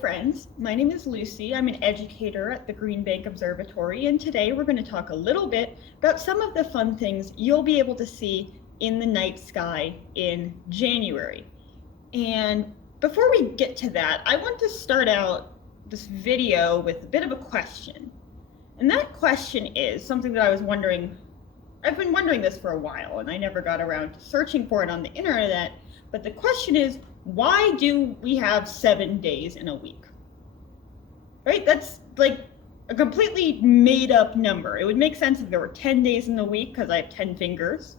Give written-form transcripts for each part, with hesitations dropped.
friends, my name is Lucy. I'm an educator at the Green Bank Observatory, and today we're going to talk a little bit about some of the fun things you'll be able to see in the night sky in January. And before we get to that, I want to start out this video with a bit of a question. And that question is something that I've been wondering this for a while, and I never got around to searching for it on the internet, but the question is, why do we have 7 days in a week? Right? That's like a completely made up number. It would make sense if there were 10 days in the week because I have 10 fingers,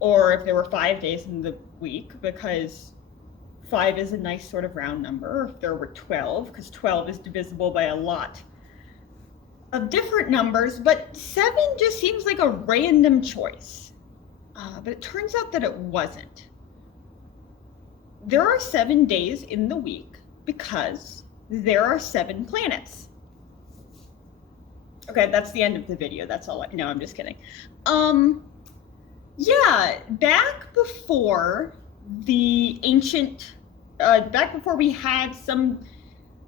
or if there were 5 days in the week because 5 is a nice sort of round number, or if there were 12 because 12 is divisible by a lot of different numbers, but 7 just seems like a random choice. But it turns out that it wasn't. There are 7 days in the week because there are 7 planets. Okay, that's the end of the video. That's all no, I'm just kidding. Yeah, back before the ancient, back before we had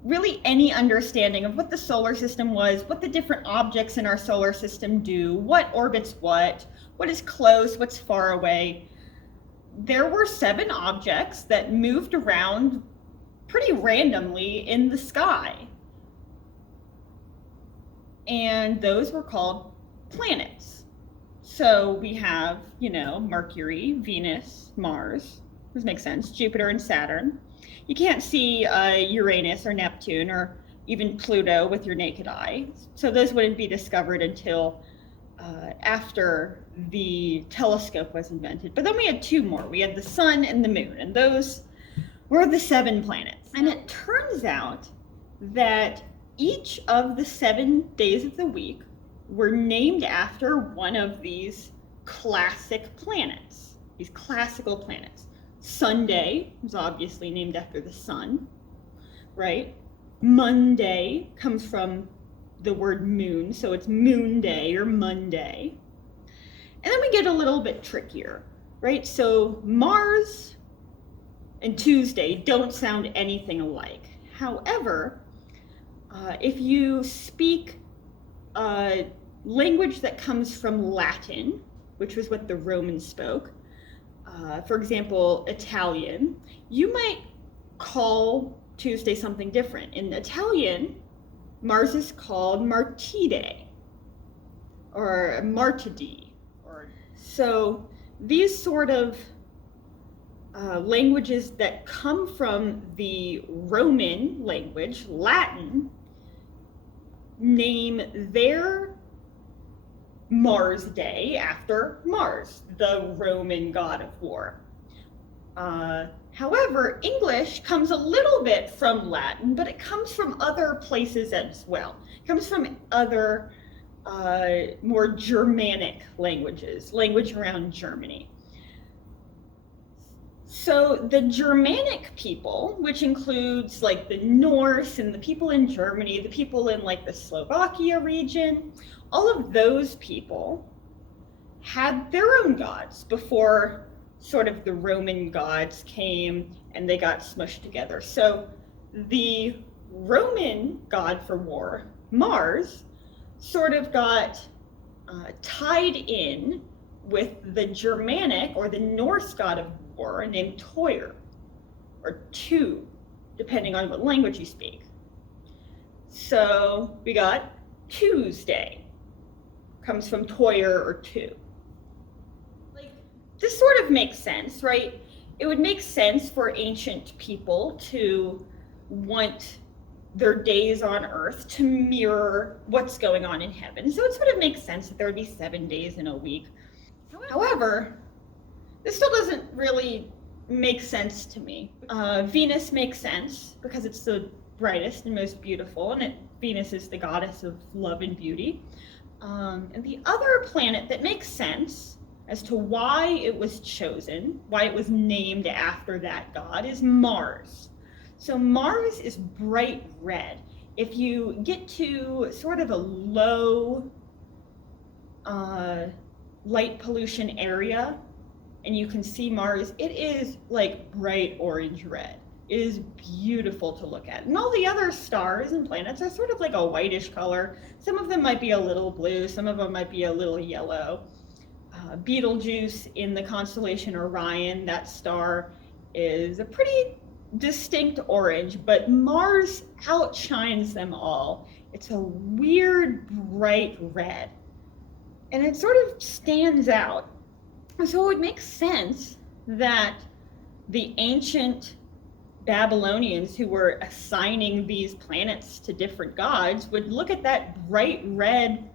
really any understanding of what the solar system was, what the different objects in our solar system do, what orbits what is close, what's far away, there were 7 objects that moved around pretty randomly in the sky. And those were called planets. So we have, Mercury, Venus, Mars, this makes sense, Jupiter and Saturn. You can't see Uranus or Neptune or even Pluto with your naked eye. So those wouldn't be discovered until after the telescope was invented. But then we had 2 more. We had the sun and the moon, and those were the 7 planets. And it turns out that each of the 7 days of the week were named after one of these classic planets, these classical planets. Sunday was obviously named after the sun, right? Monday comes from the word moon, so it's Moon Day or Monday. And then we get a little bit trickier, right? So Mars and Tuesday don't sound anything alike. However, if you speak a language that comes from Latin, which was what the Romans spoke, for example, Italian, you might call Tuesday something different. In Italian, Mars is called Martide or Martidi. So these sort of languages that come from the Roman language, Latin, name their Mars Day after Mars, the Roman god of war. However, English comes a little bit from Latin, but it comes from other places as well. It comes from other more Germanic languages, language around Germany. So the Germanic people, which includes like the Norse and the people in Germany, the people in like the Slovakia region, all of those people had their own gods before sort of the Roman gods came and they got smushed together. So the Roman god for war, Mars, sort of got tied in with the Germanic or the Norse god of war named Tyr, or Tu, depending on what language you speak. So we got Tuesday, comes from Tyr or Tu. This sort of makes sense, right? It would make sense for ancient people to want their days on Earth to mirror what's going on in heaven. So it sort of makes sense that there would be 7 days in a week. However, this still doesn't really make sense to me. Venus makes sense because it's the brightest and most beautiful, and Venus is the goddess of love and beauty. And the other planet that makes sense as to why it was chosen, why it was named after that god, is Mars. So Mars is bright red. If you get to sort of a low light pollution area and you can see Mars, it is like bright orange red. is beautiful to look at. And all the other stars and planets are sort of like a whitish color. Some of them might be a little blue, some of them might be a little yellow. Betelgeuse in the constellation Orion, that star is a pretty distinct orange, but Mars outshines them all. It's a weird bright red, and it sort of stands out. So it would make sense that the ancient Babylonians who were assigning these planets to different gods would look at that bright red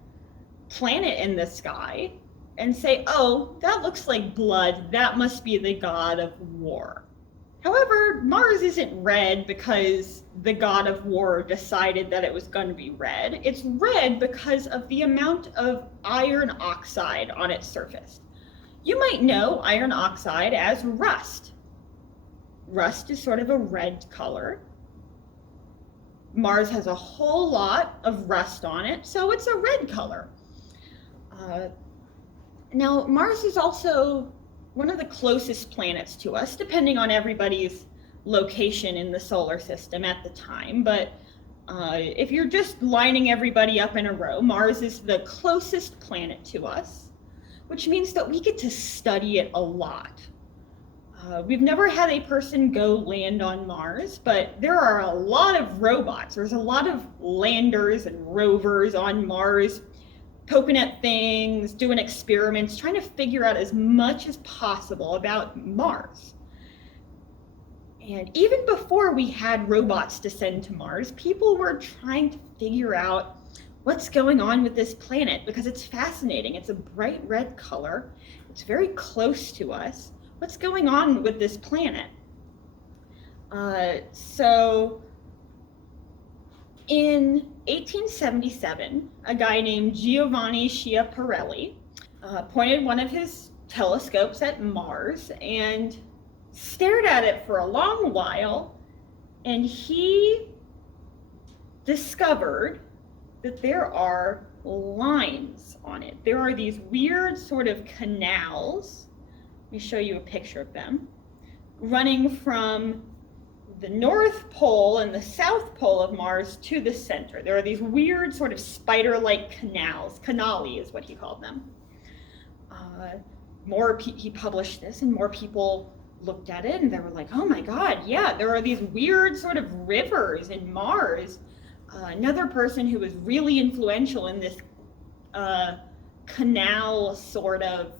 planet in the sky and say, oh, that looks like blood. That must be the god of war. However, Mars isn't red because the god of war decided that it was going to be red. It's red because of the amount of iron oxide on its surface. You might know iron oxide as rust. Rust is sort of a red color. Mars has a whole lot of rust on it, so it's a red color. Now, Mars is also one of the closest planets to us, depending on everybody's location in the solar system at the time. But if you're just lining everybody up in a row, Mars is the closest planet to us, which means that we get to study it a lot. We've never had a person go land on Mars, but there are a lot of robots. There's a lot of landers and rovers on Mars, poking at things, doing experiments, trying to figure out as much as possible about Mars. And even before we had robots descend to Mars, people were trying to figure out what's going on with this planet because it's fascinating. It's a bright red color. It's very close to us. What's going on with this planet? So in 1877, a guy named Giovanni Schiaparelli pointed one of his telescopes at Mars and stared at it for a long while, and he discovered that there are lines on it. There are these weird sort of canals. Let me show you a picture of them, running from the North Pole and the South Pole of Mars to the center. There are these weird sort of spider-like canals. Canali is what he called them. He published this, and more people looked at it, and they were like, oh my God, yeah, there are these weird sort of rivers in Mars. Another person who was really influential in this canal sort of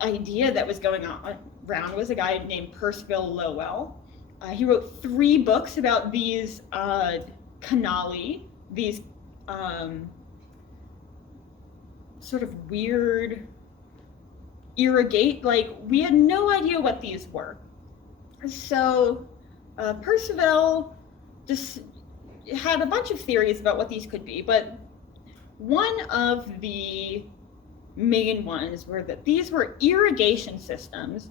idea that was going on around was a guy named Percival Lowell. He wrote 3 books about these canali, these sort of weird we had no idea what these were. So Percival just had a bunch of theories about what these could be, but one of the main ones were that these were irrigation systems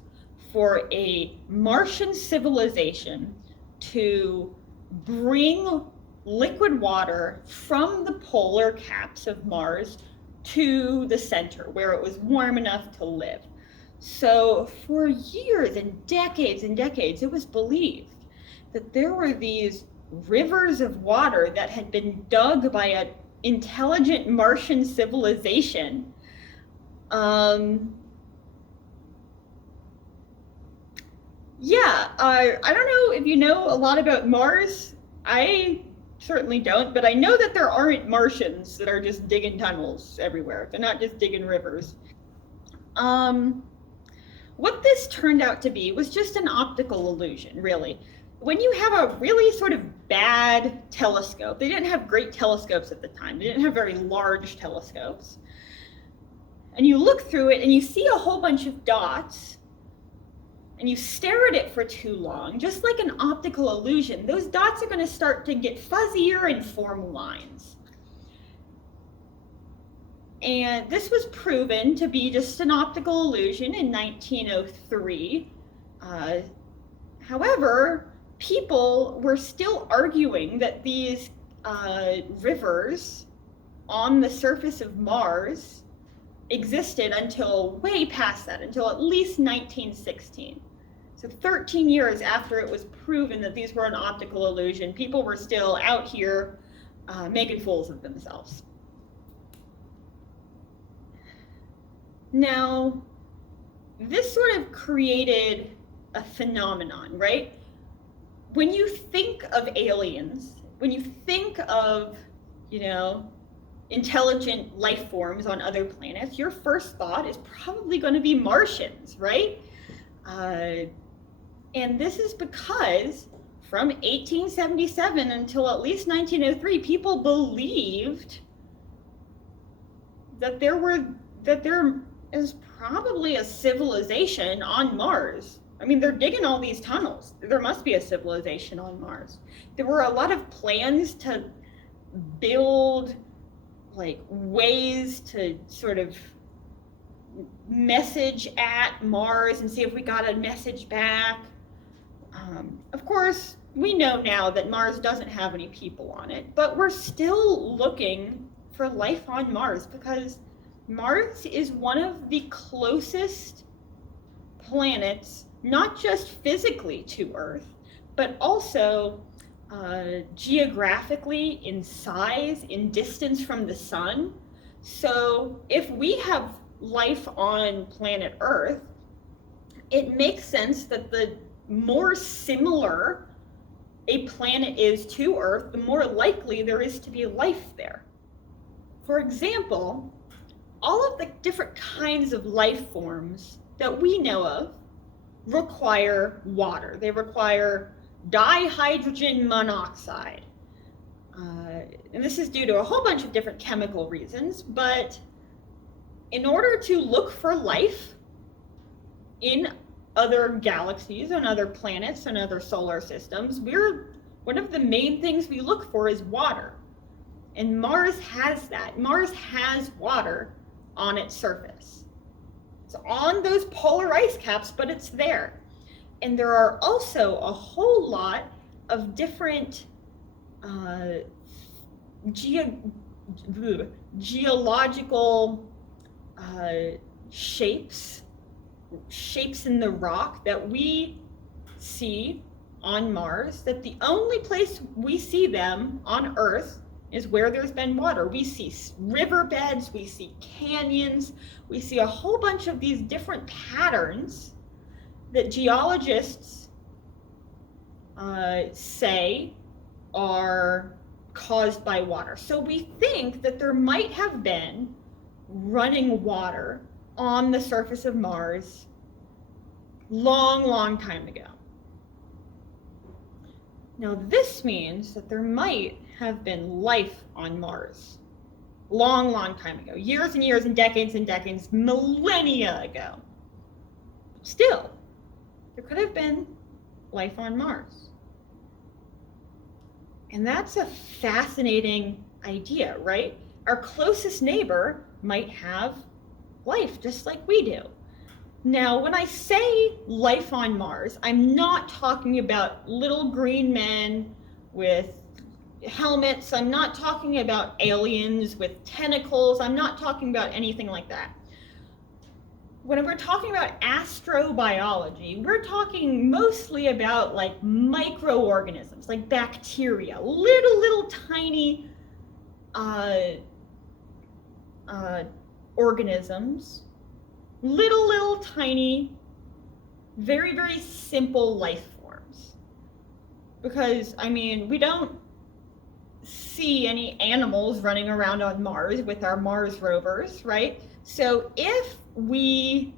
for a Martian civilization to bring liquid water from the polar caps of Mars to the center where it was warm enough to live. So for years and decades, it was believed that there were these rivers of water that had been dug by an intelligent Martian civilization. I don't know if you know a lot about Mars. I certainly don't, but I know that there aren't Martians that are just digging tunnels everywhere. They're not just digging rivers. What this turned out to be was just an optical illusion, really. When you have a really sort of bad telescope, they didn't have great telescopes at the time. They didn't have very large telescopes. And you look through it and you see a whole bunch of dots, and you stare at it for too long, just like an optical illusion, those dots are going to start to get fuzzier and form lines. And this was proven to be just an optical illusion in 1903. However, people were still arguing that these rivers on the surface of Mars existed until way past that, until at least 1916. So 13 years after it was proven that these were an optical illusion, people were still out here making fools of themselves. Now, this sort of created a phenomenon, right? When you think of aliens, when you think of, intelligent life forms on other planets, your first thought is probably going to be Martians, right? And this is because from 1877 until at least 1903, people believed that there is probably a civilization on Mars. I mean, they're digging all these tunnels. There must be a civilization on Mars. There were a lot of plans to build ways to sort of message at Mars and see if we got a message back. Of course, we know now that Mars doesn't have any people on it, but we're still looking for life on Mars because Mars is one of the closest planets, not just physically to Earth, but also geographically, in size, in distance from the sun. So if we have life on planet Earth, it makes sense that the more similar a planet is to Earth, the more likely there is to be life there. For example, all of the different kinds of life forms that we know of require water. They require dihydrogen monoxide. And this is due to a whole bunch of different chemical reasons, but in order to look for life in other galaxies, on other planets, and other solar systems, one of the main things we look for is water. And Mars has that. Mars has water on its surface. It's on those polar ice caps, but it's there. And there are also a whole lot of different geological shapes in the rock that we see on Mars, that the only place we see them on Earth is where there's been water. We see riverbeds, we see canyons, we see a whole bunch of these different patterns that geologists say are caused by water. So we think that there might have been running water on the surface of Mars long time ago. Now this means that there might have been life on Mars long time ago, years and years and decades, millennia ago. Still, there could have been life on Mars. And that's a fascinating idea, right? Our closest neighbor might have life just like we do. Now, when I say life on Mars, I'm not talking about little green men with helmets. I'm not talking about aliens with tentacles. I'm not talking about anything like that. When we're talking about astrobiology, we're talking mostly about microorganisms, like bacteria, little tiny organisms, little tiny, very simple life forms. Because, we don't see any animals running around on Mars with our Mars rovers, right? So if we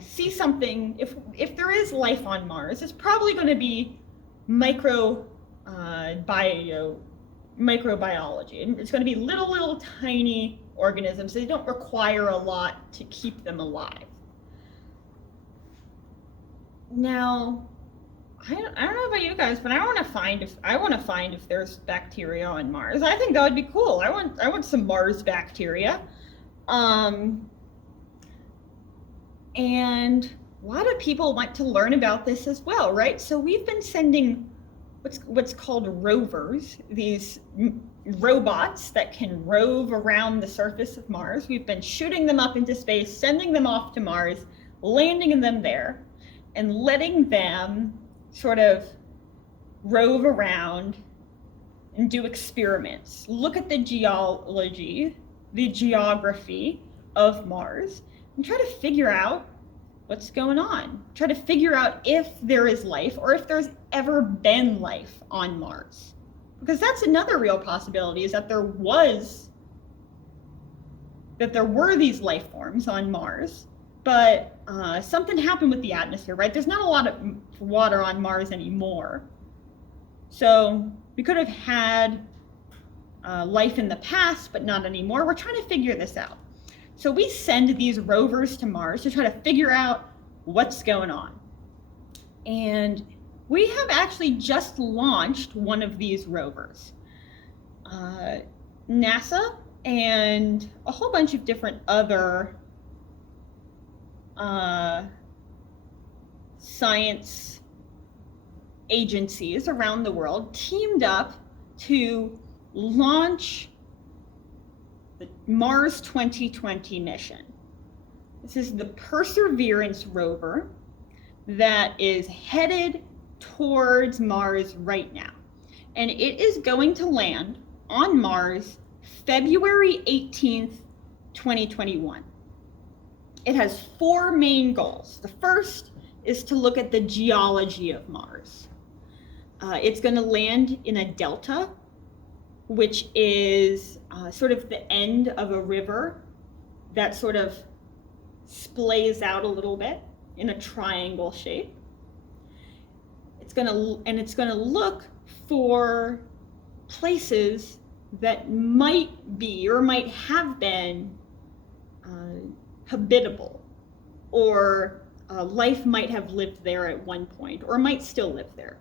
see something, if there is life on Mars, it's probably going to be microbiology. It's going to be little tiny organisms. They don't require a lot to keep them alive. Now, I don't know about you guys, but I want to find if there's bacteria on Mars. I think that would be cool. I want some Mars bacteria. And a lot of people want to learn about this as well, right? So we've been sending what's called rovers, these robots that can rove around the surface of Mars. We've been shooting them up into space, sending them off to Mars, landing them there. and letting them sort of rove around and do experiments. Look at the geology, the geography of Mars, and try to figure out what's going on. Try to figure out if there is life or if there's ever been life on Mars. Because that's another real possibility, is that there were these life forms on Mars, but something happened with the atmosphere, right? There's not a lot of water on Mars anymore. So we could have had life in the past, but not anymore. We're trying to figure this out. So we send these rovers to Mars to try to figure out what's going on. And we have actually just launched one of these rovers. NASA and a whole bunch of different other science agencies around the world teamed up to launch the Mars 2020 mission. This is the Perseverance rover that is headed towards Mars right now. And it is going to land on Mars February 18th, 2021. It has 4 main goals. The first is to look at the geology of Mars. It's going to land in a delta, which is sort of the end of a river that sort of splays out a little bit in a triangle shape. It's going to look for places that might be or might have been habitable, or life might have lived there at one point or might still live there.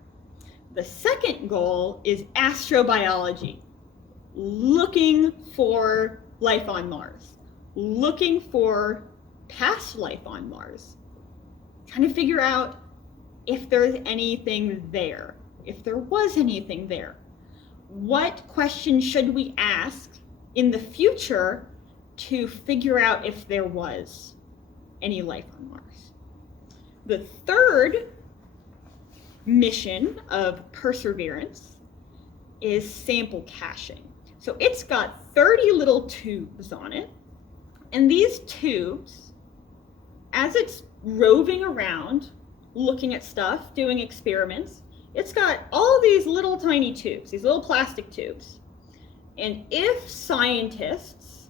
The second goal is astrobiology, looking for life on Mars, looking for past life on Mars, trying to figure out if there's anything there, if there was anything there. What questions should we ask in the future to figure out if there was any life on Mars? The third mission of Perseverance is sample caching. So it's got 30 little tubes on it, and these tubes, as it's roving around, looking at stuff, doing experiments, it's got all these little tiny tubes, these little plastic tubes. And if scientists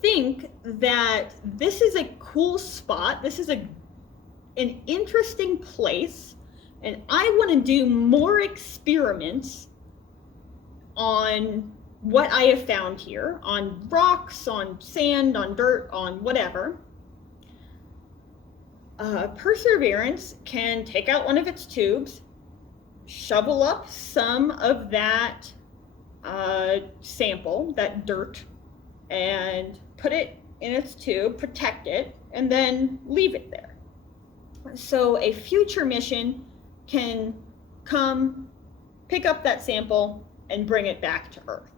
think that this is a cool spot, this is an interesting place, and I want to do more experiments on what I have found here, on rocks, on sand, on dirt, on whatever, Perseverance can take out one of its tubes, shovel up some of that sample, that dirt, and put it in its tube, protect it, and then leave it there. So a future mission can come, pick up that sample, and bring it back to Earth.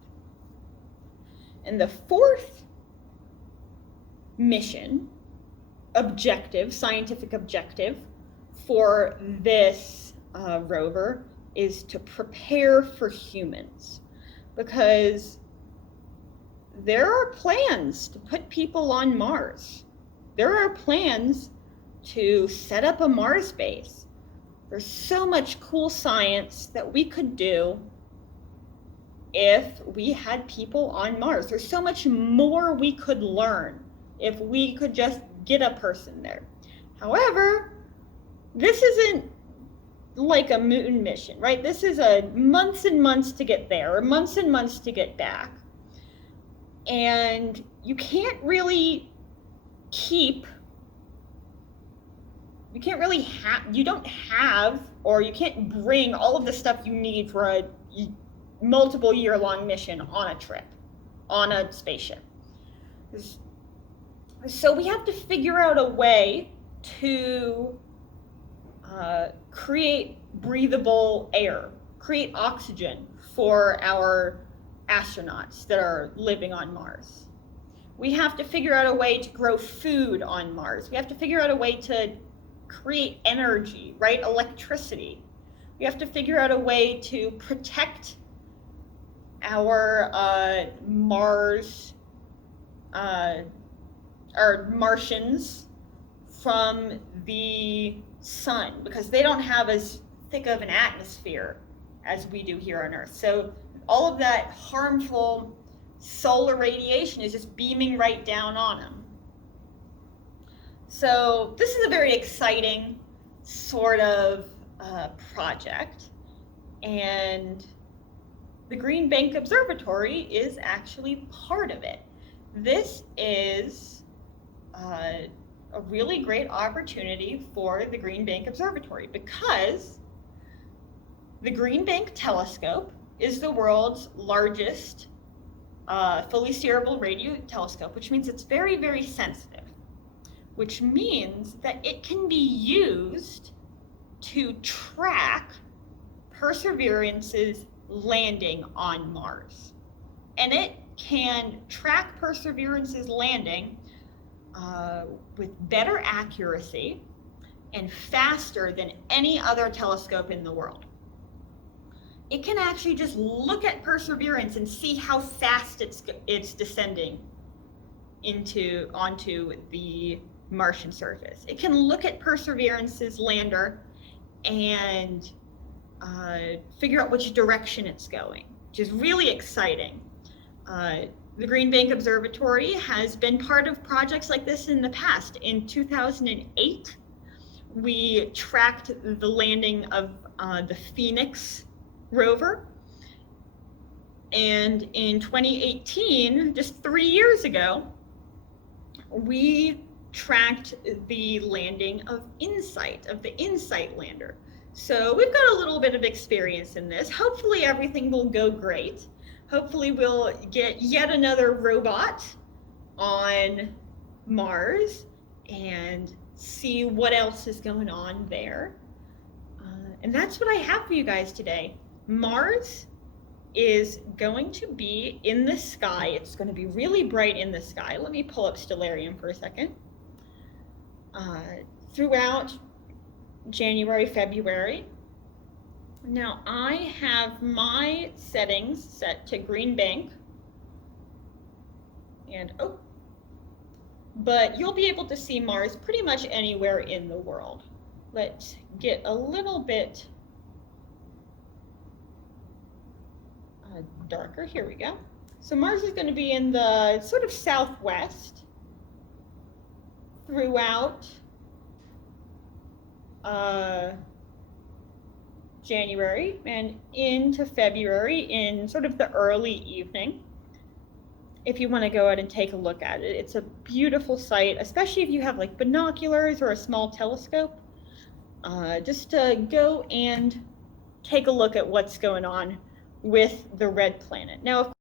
And the fourth mission, objective, scientific objective for this rover is to prepare for humans, because there are plans to put people on Mars. There are plans to set up a Mars base. There's so much cool science that we could do if we had people on Mars. There's so much more we could learn if we could just get a person there. However, this isn't like a moon mission, right? This is a months and months to get there, or months and months to get back. And you can't really you don't have, or you can't bring all of the stuff you need for a multiple year-long mission on a trip, on a spaceship. So we have to figure out a way to create breathable air, create oxygen for our astronauts that are living on Mars. We have to figure out a way to grow food on Mars. We have to figure out a way to create energy, right? Electricity. We have to figure out a way to protect our Mars, our Martians from the sun, because they don't have as thick of an atmosphere as we do here on Earth. So all of that harmful solar radiation is just beaming right down on them. So this is a very exciting sort of project, and the Green Bank Observatory is actually part of it. This is a really great opportunity for the Green Bank Observatory, because the Green Bank telescope is the world's largest fully steerable radio telescope, which means it's very, very sensitive, which means that it can be used to track Perseverance's landing on Mars. And it can track Perseverance's landing with better accuracy and faster than any other telescope in the world. It can actually just look at Perseverance and see how fast it's descending onto the Martian surface. It can look at Perseverance's lander and figure out which direction it's going, which is really exciting. The Green Bank Observatory has been part of projects like this in the past. In 2008, we tracked the landing of the Phoenix rover. And in 2018, just 3 years ago, we tracked the landing of the InSight lander. So we've got a little bit of experience in this. Hopefully everything will go great. Hopefully we'll get yet another robot on Mars and see what else is going on there. And that's what I have for you guys today. Mars is going to be in the sky. It's going to be really bright in the sky. Let me pull up Stellarium for a second. Throughout January, February. Now I have my settings set to Green Bank, and but you'll be able to see Mars pretty much anywhere in the world. Let's get a little bit darker. Here we go. So Mars is going to be in the sort of southwest throughout January and into February in sort of the early evening. If you want to go out and take a look at it, it's a beautiful sight, especially if you have like binoculars or a small telescope. Just to go and take a look at what's going on with the red planet. Now, of